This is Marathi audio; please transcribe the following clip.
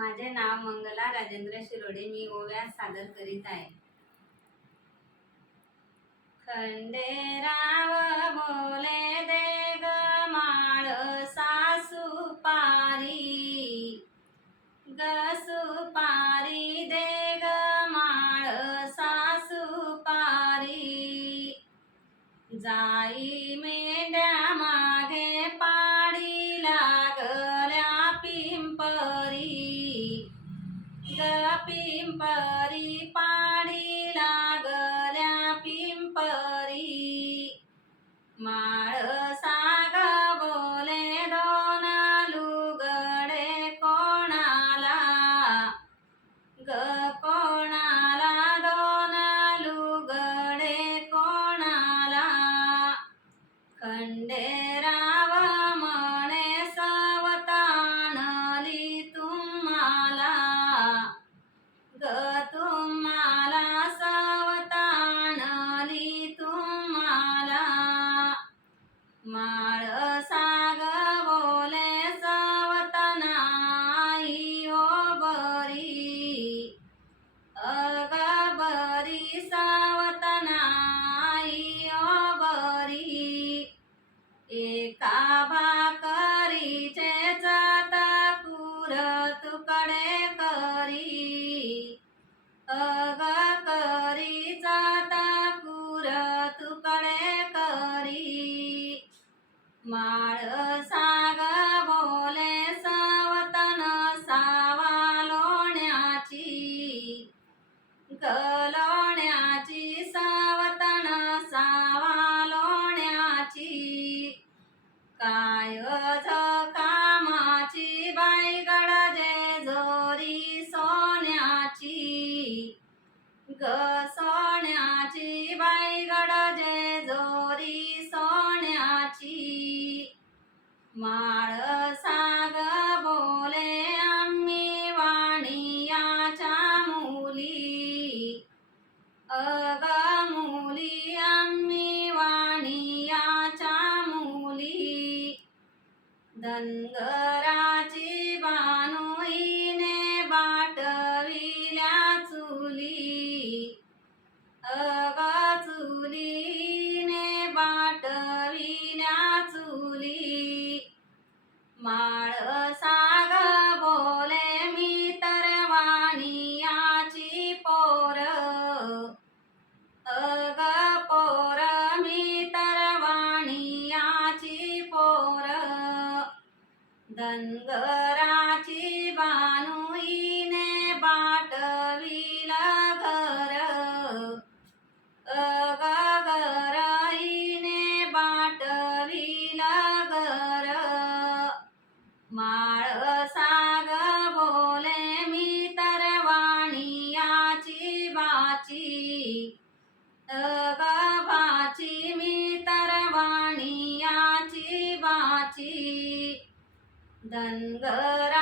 माझे नाव मंगला राजेंद्र शिरोडे मी ओव्या सादर करीत आहे. खंडेराव बोले दे ग माळ सासू पारी ग सुपारी दे ग माळ सासू पारी जाई मेंढ्या माळ પિંપરી પાણી तू तुकडे करी. माळ धनगराची बानुईने बाटविल्या चुली. अग चुलीने बाटविल्या चुली. मा धनगराची बानुईने पाठविला घर. अगराईने पाठविला घर. माळ साग बोले मी तर वाणी याची बाची. अगा धनगर